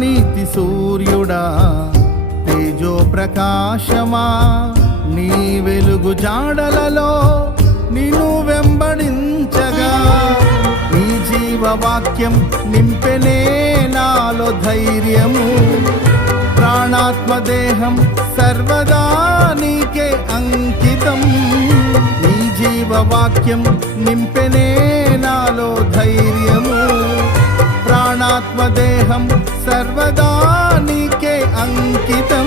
నీతి సూర్యుడా తేజో ప్రకాశమా, నీ వెలుగు జాడలలో నిన్ను వెంబడించగా, నీ జీవవాక్యం నింపెనే నాలో ధైర్యము, ప్రాణాత్మదేహం సర్వదా నీకే అంకితం. నీ జీవవాక్యం నింపెనే నాలో ధైర్యము, ప్రాణాత్మదేహం సర్వదా నీకే అంకితం.